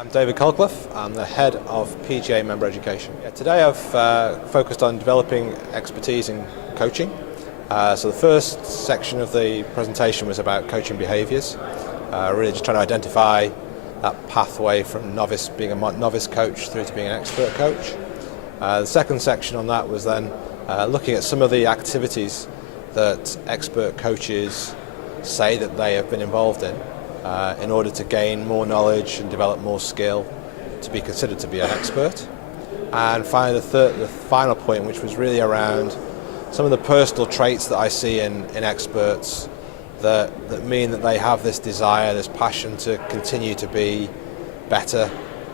I'm David Colclough. I'm the head of PGA Member Education. Today I've focused on developing expertise in coaching. So the first section of the presentation was about coaching behaviours, really just trying to identify that pathway from being a novice coach through to being an expert coach. The second section on that was then looking at some of the activities that expert coaches say that they have been involved in order to gain more knowledge and develop more skill to be considered to be an expert. And finally the final point, which was really around some of the personal traits that I see in experts that mean that they have this desire, this passion to continue to be better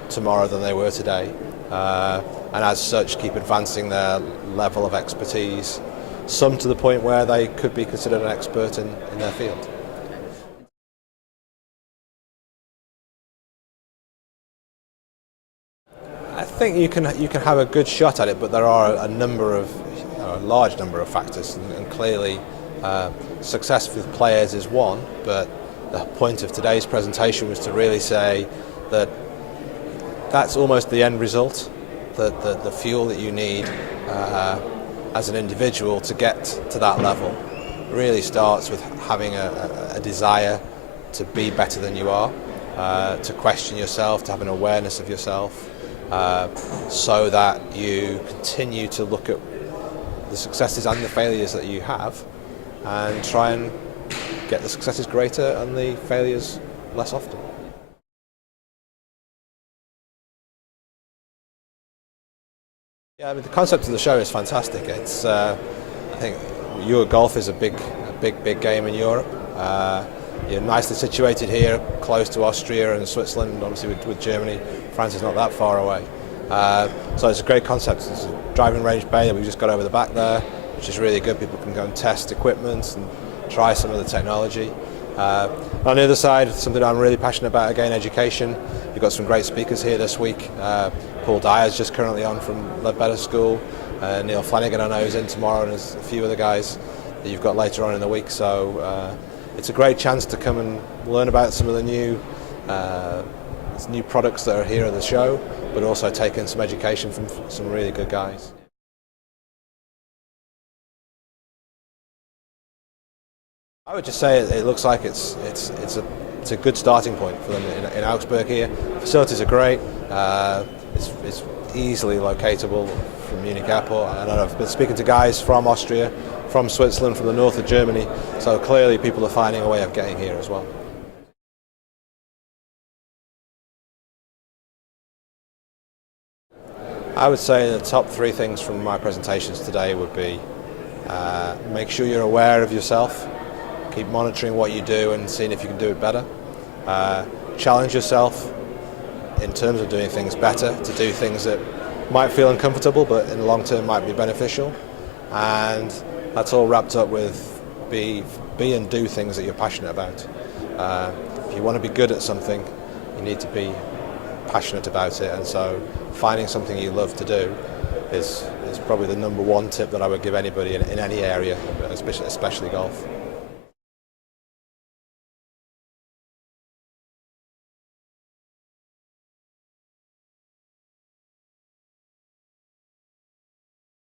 tomorrow than they were today, and as such keep advancing their level of expertise, some to the point where they could be considered an expert in their field. I think you can have a good shot at it, but there are a large number of factors, and clearly success with players is one, but the point of today's presentation was to really say that that's almost the end result, that the fuel that you need as an individual to get to that level really starts with having a desire to be better than you are, to question yourself, to have an awareness of yourself, so that you continue to look at the successes and the failures that you have and try and get the successes greater and the failures less often. Yeah, I mean, the concept of the show is fantastic. It's I think Euro golf is a big game in Europe. You're nicely situated here, close to Austria and Switzerland, obviously with Germany. France is not that far away. So it's a great concept. It's a driving range bay that we've just got over the back there, which is really good. People can go and test equipment and try some of the technology. On the other side, something I'm really passionate about, again, education. We've got some great speakers here this week. Paul Dyer's just currently on from Ledbetter School. Neil Flanagan I know is in tomorrow, and there's a few other guys that you've got later on in the week. So it's a great chance to come and learn about some of the new products that are here at the show, but also take in some education from some really good guys. I would just say it looks like it's a good starting point for them in Augsburg here. Facilities are great. It's easily locatable from Munich Airport. And I've been speaking to guys from Austria, from Switzerland, from the north of Germany. So clearly people are finding a way of getting here as well. I would say the top three things from my presentations today would be make sure you're aware of yourself, keep monitoring what you do and seeing if you can do it better. Challenge yourself in terms of doing things better, to do things that might feel uncomfortable but in the long term might be beneficial. And that's all wrapped up with be and do things that you're passionate about. If you want to be good at something, you need to be passionate about it, and so finding something you love to do is probably the number one tip that I would give anybody in any area, especially golf.